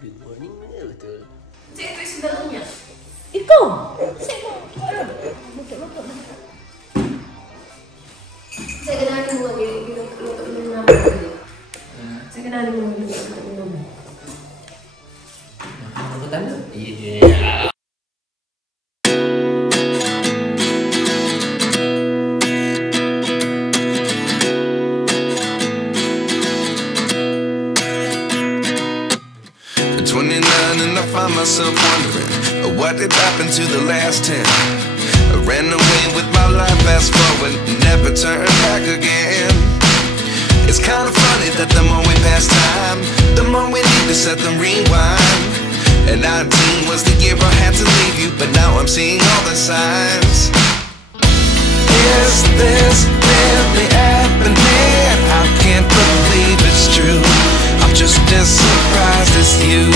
Good morning, mga utol. Ito yung dalaw niya. Ikaw! Saya ganahan mo ginuto namin. Saya ganahan mo ginuto namin. Ako tanda? Yeah! At 29 and I find myself wondering what did happen to the last 10. I ran away with my life, fast forward, never turn back again. It's kind of funny that the more we pass time, the more we need to set them rewind. And 19 was the year I had to leave you, but now I'm seeing all the signs. Is this really happening? I can't believe it's true. I'm just as surprised as you.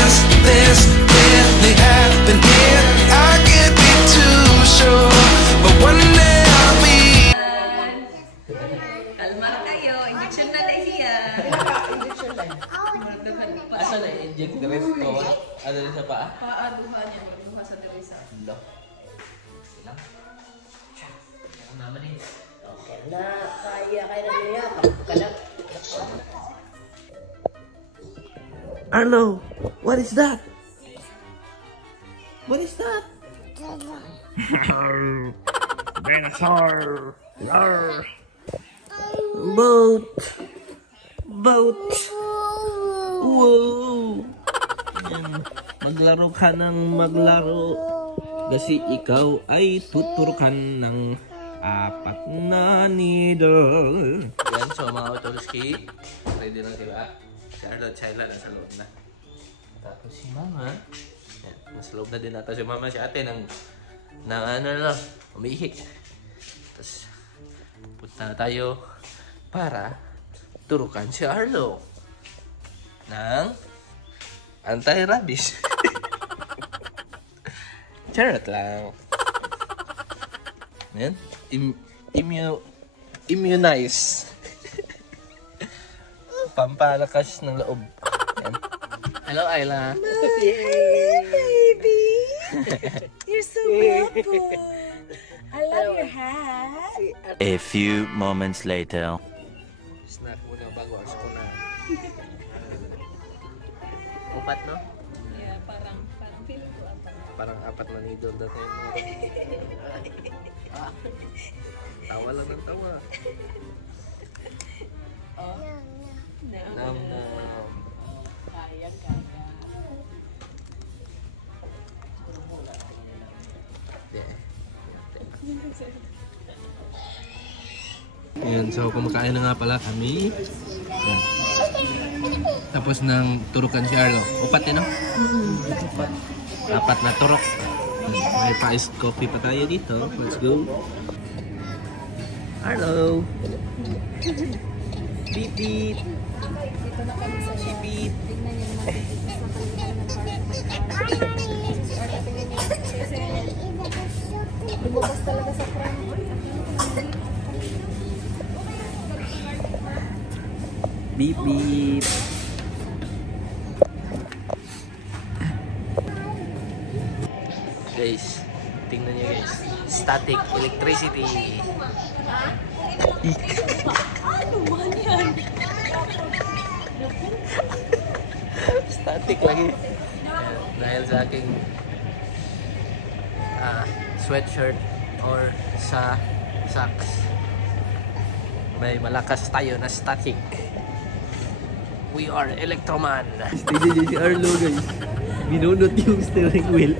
Is this really happening? I can't be too sure, but one day I'll be. Kalmar kayo, injection na na siya. Injection lang. Asa na inject the rest ko? Ano rin sa paa? Duha niya, duha sa Teresa. Lo. Ilang? Ang naman eh. Okay na, kaya na niya. Kalat. Arlo, what is that? What is that? Dinosaur. Boat. Boat. Wow. Yan. Maglaro ka ng maglaro. Kasi ikaw ay tuturukan ng 4 na needle. Yan, so mga utolski. Ready na diba? Si Arlo at Shyla nasa loob na. Tapos si Mama. Yan, nasa loob na din natin si Mama. Si ate ng ano lang, umihi. Tapos punta na tayo para turukan si Arlo ng anti-rabies. Charot lang. Yan. Immunize. Pampalakas ng loob. Yan. Hello, Ayla. Yay, baby! You're so beautiful. I love your hat. A few moments later. Snack muna bago ang skuna. Upat, no? Yeah, parang feel ko apat. Parang 4 na needle dati yung mga. Tawa lang ng tawa. Oh. Nam. Kaya. Ayan, so kumakain na nga pala kami. Ayan. Tapos nang turukan si Arlo. Upat din, no? 4 na turok. May pa-iced coffee pa tayo dito. Let's go. Arlo! Beep beep! Beep beep! Lumabas talaga sa front. Beep beep! Guys, tingnan nyo guys. Static electricity. Ano man yan? Static lagi. Dahil sa aking sweatshirt or sa socks, may malakas tayo na static. We are Electroman. Stage si Arlo guys. Binunot yung steering wheel.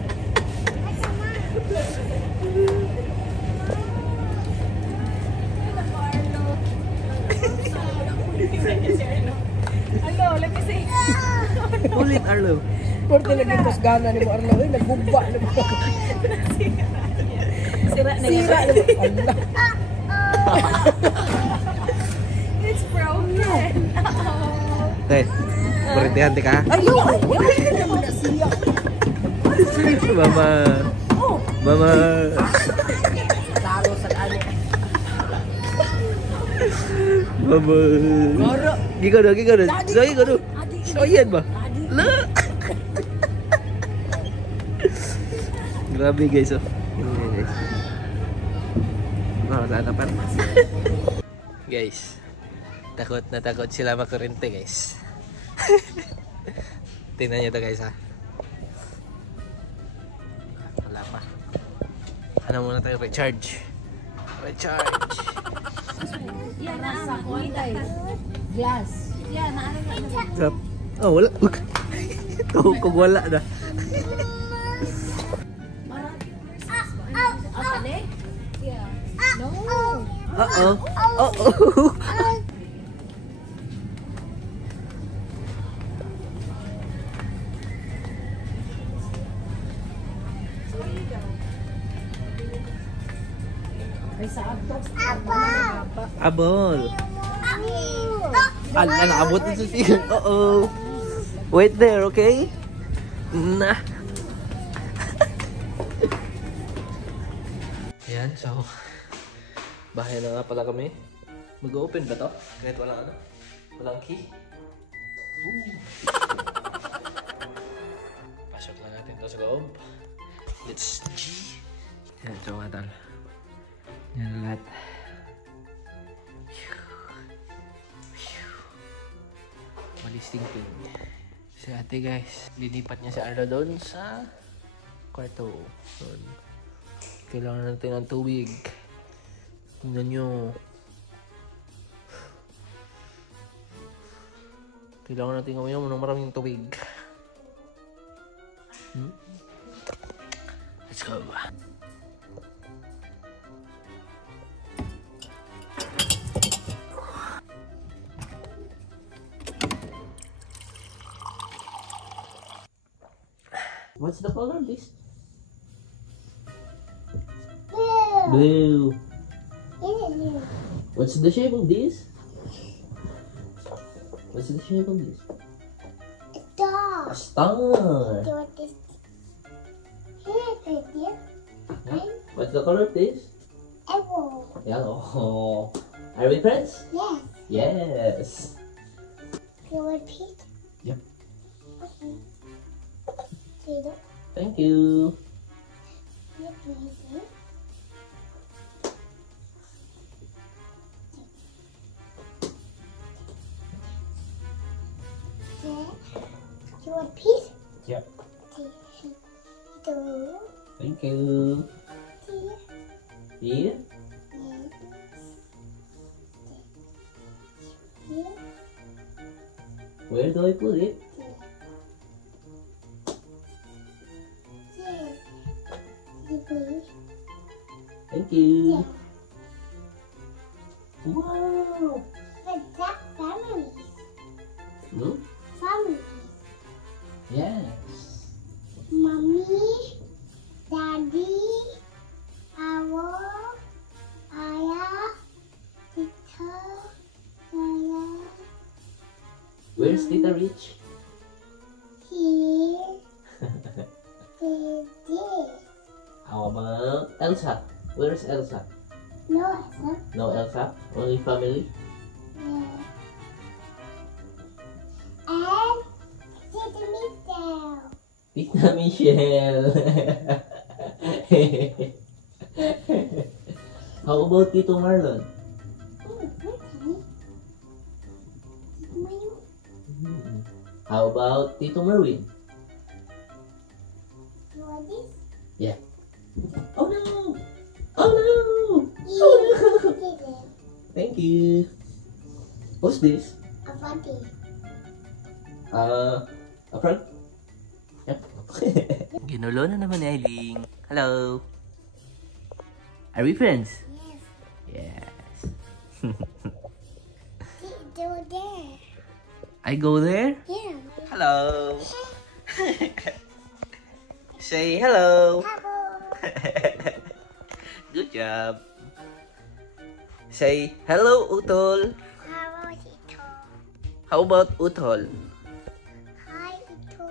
Hello, let me see. Ulit Arlo. Porte lagi kas gana ni mo Arlo, nagbuba na mo. Sira na Sira na mo. Allah. It's broken. Teh, berhenti ka. Ayo, naman na siya. Mama. Mama. Taro sa ano. Baba. Gigano. So yan ba? La. Grabe guys oh. Tatapat. Guys. Takot na takot sila makurente guys. Tingnan nyo to guys ha. Wala pa. Ano muna tayo? Recharge. Yan na sa kuwintay. Glass. Yan na ano. Oh, wala. Kung wala na. Yeah. No. Uh-oh. Abol. Ala, naabot na sa sigan. Uh-oh. Wait there, okay? Nah. Ayan, so bahay na nga pala kami. Mag-open ba to? Kahit walang key. Pasok lang natin to sa loob. Let's G. Ayan, so nga tal. Yan lahat. Malisting thing. Si ate guys, linipat niya si Arlo doon sa kwarto. So, kailangan natin ng tubig. Tingnan nyo. Kailangan natin uminom ng maraming tubig. Let's go. What's the color of this? Blue. What's the shape of this? What's the shape of this? A star. Yeah. What's the color of this? Yellow. Are we friends? Yes. You want pizza? Yep. Okay. Tito. Thank you. You want pizza? Yep. Tito. Thank you. Here. Where do I put it? Thank you. Wow. But that families. Hmm? Families. Yes. Mommy, Daddy, Arlo, Aya, Tito, Aya. Where's Tita Rich? Here. There. How about Elsa? Where's Elsa? No, Elsa. No Elsa? Only family? Yeah. And Tita Michelle. Tita Michelle. How about Tito Marlon? How about Tito Merwin? You want this? Yeah. Oh no! Oh no! Yeah. Thank you. What's this? A party. A frog? Yep. Ginulo na naman ni Aileen. Hello. Are we friends? Yes. Yes. Go there. I go there? Yeah. Hello. Say hello. Hello. Good job. Say hello, Utol. Hello, Tito. How about Utol? Hi, Tito.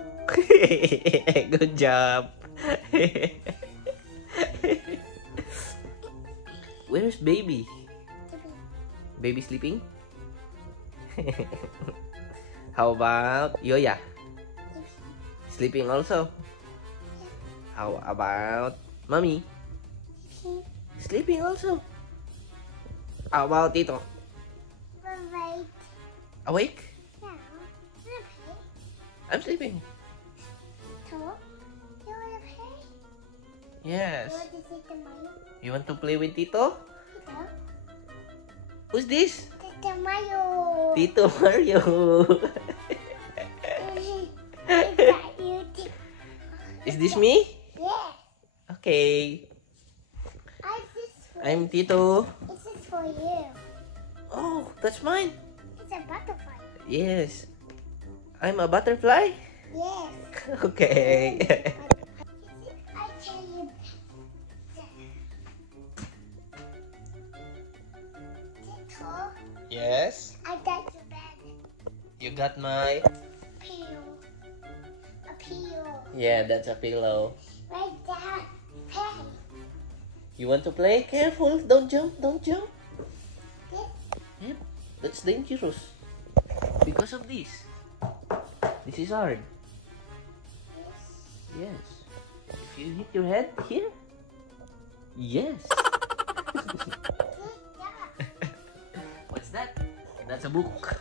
Good job. Where's baby? Baby sleeping? How about Yoya? Sleeping also? How about Mommy? Sleeping also? How about Tito? Wait. Awake? Yeah. Okay. I'm sleeping. Tito, you wanna play? Yes. You want to see the Mario? You want to play with Tito? Tito? Who's this? Tito Mario. Tito Mario. Is that you, Tito? Is this me? Yeah. Okay. I'm Tito. This is for you. Oh, that's mine. It's a butterfly. Yes. I'm a butterfly? Yes. Okay. I tell you. Tito, Yes. I got your bed. You got my... Pillow. A pillow. Yeah, that's a pillow. Right down. Hey. You want to play? Careful. Don't jump. Don't jump. This. Yep. That's dangerous. Because of this. This is hard. Yes. If you hit your head here. Yes. What's that? That's a book.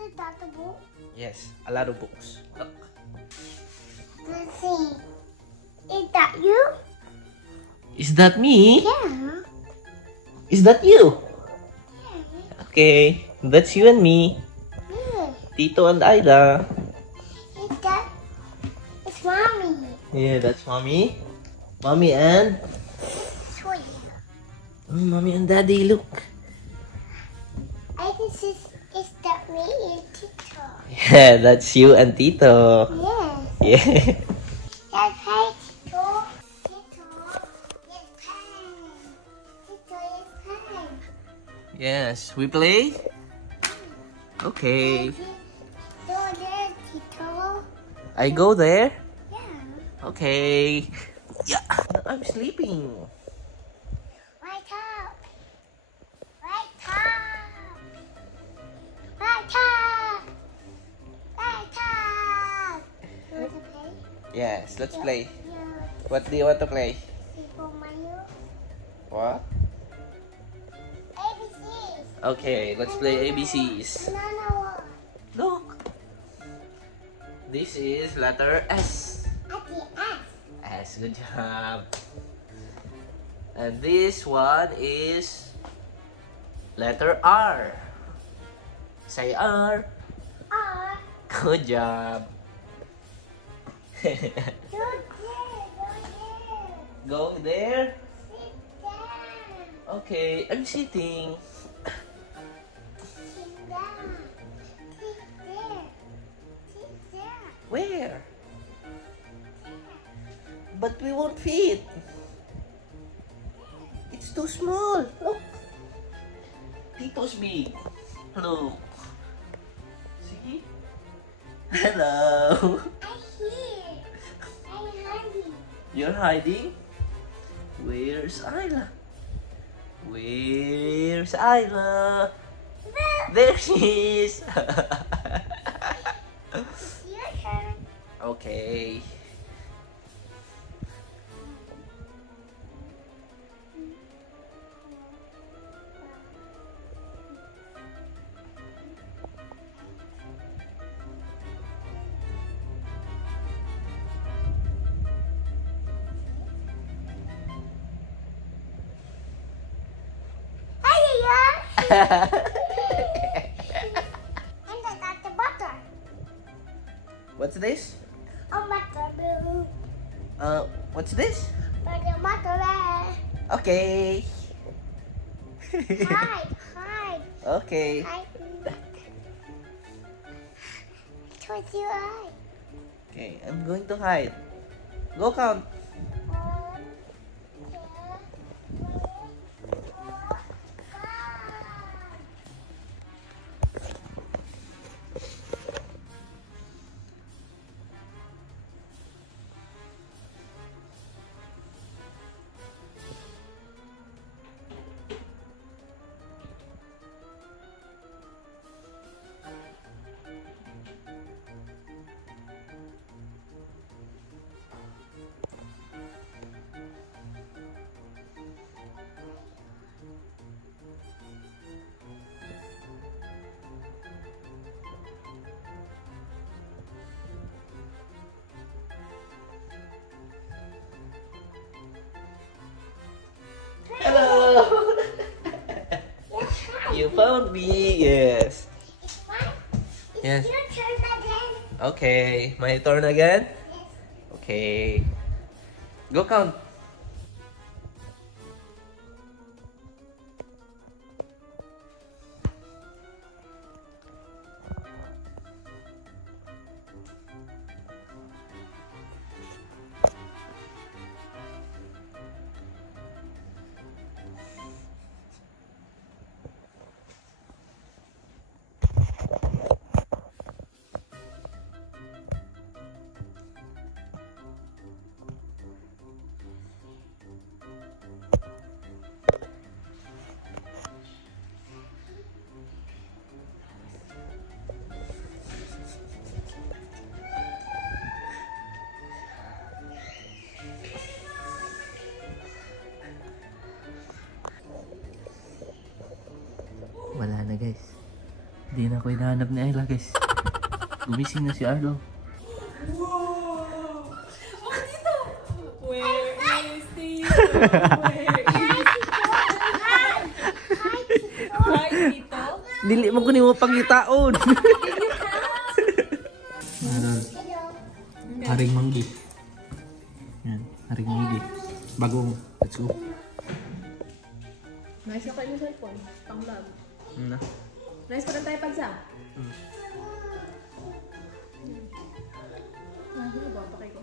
Is that the book? Yes, a lot of books. Look. Let's see. Is that you? Is that me? Yeah. Is that you? Yeah. Okay, that's you and me. Yeah. Tito and Ida. Is that? It's mommy. Yeah, that's mommy. Mommy and... Sweet. Mommy and daddy, look. I think is that me and Tito? Yeah, that's you and Tito. Yes. Yeah. That's hey, Tito. Tito is pen. Tito is pen. Yes, we play? Okay. So there, Tito. I go there? Yeah. Okay. Yeah. I'm sleeping. Right up. Right up. Right up. Right up. You want to play? Yes, let's play. Yeah. What do you want to play? Super Mario. What? ABCs. Okay, let's play ABCs. Banana one. Look. This is letter S. At the S. S, good job. And this one is letter R. Say R. R. Good job. Go there. Go there. Go there. Sit down. Okay, I'm sitting. Sit down. Sit there. Sit there. Where? But we won't fit. It's too small. Look. Tito's big. Look. See? Hello. I'm here. I'm hungry. You're hiding? Where's Isla? Where's Isla? There she is. It's your turn. Okay. And I got the butter. What's this? Oh, butter blue. What's this? Butter. Okay. Hide. Hide. Okay. Hide. Towards your eye. Okay, I'm going to hide. Go count. 1, 2, 3, 4, 5. You found me. Yes. Yes. Your turn again. Okay. My turn again? Okay. Go count. Wala na guys. Hindi na ako hinahanap ni Ayla guys. Gumising na si Arlo. Wow! Oh, Tito! Where is Tito? Hi, Tito. Dili mo kunin mo pangitaon. Haring manggi. Yan, haring manggi. Bagong. Let's go. Nice ako yung cellphone. Pang-love. Na. Nice pa rin tayo pagsam. Babakay ko.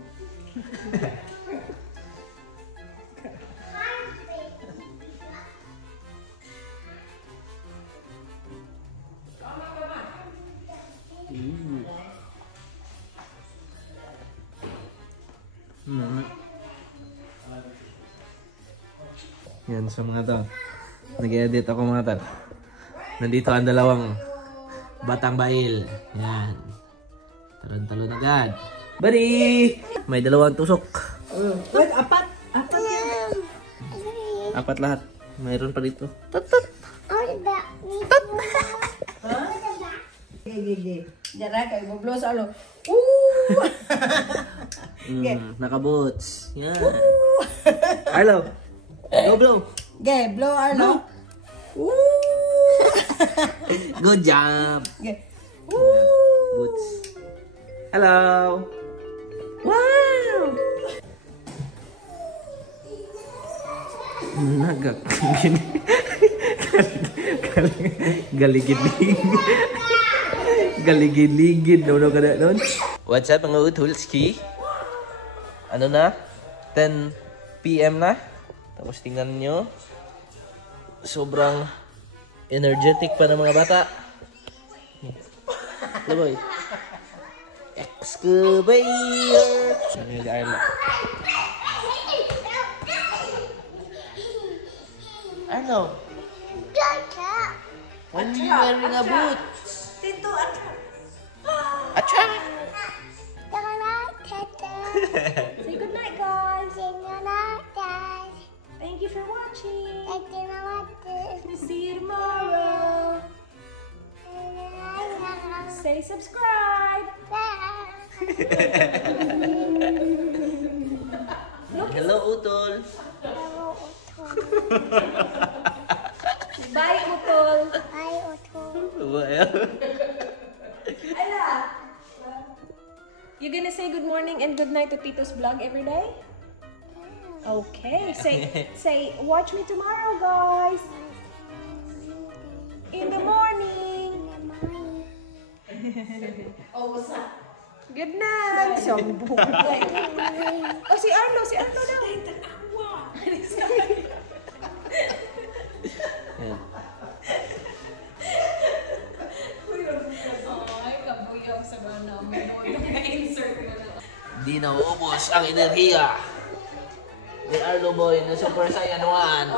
Yan sa mga to. Nag-edit ako mga tal. Nandito ang dalawang batang bail. Yan. Talon-talon agad. Buddy! May dalawang tusok. Wait, apat. Apat lahat. Mayroon pa dito. Tot-tot. Gigi. Diyan kayo bublos alo. Naka-boots. Yan. Arlo. Go blow. Okay, blow Arlo. Good job. Okay. Boots. Hello. Wow. Nagak. Galigid-ligid. Galigid-ligid. Naunaw ka na doon. What's up mga utulski? Ano na? 10 PM na? Tapos tingnan nyo. Sobrang energetic pa ng mga bata. Laboy. Excavator. Ano yung Arlo? Arlo? When are you wearing a boots? Tito, Acha! Say good night, guys. Thank you for watching. See you tomorrow. Say subscribe. Hello, Utol. Bye, Utol. Ayla, you gonna say good morning and good night to Tito's vlog every day? Okay. Say watch me tomorrow, guys. In the morning. Good night. Oh, si Arlo daw. Yan. Di na uubos ang enerhiya ni Arlo Boy na Super Saiyan 1.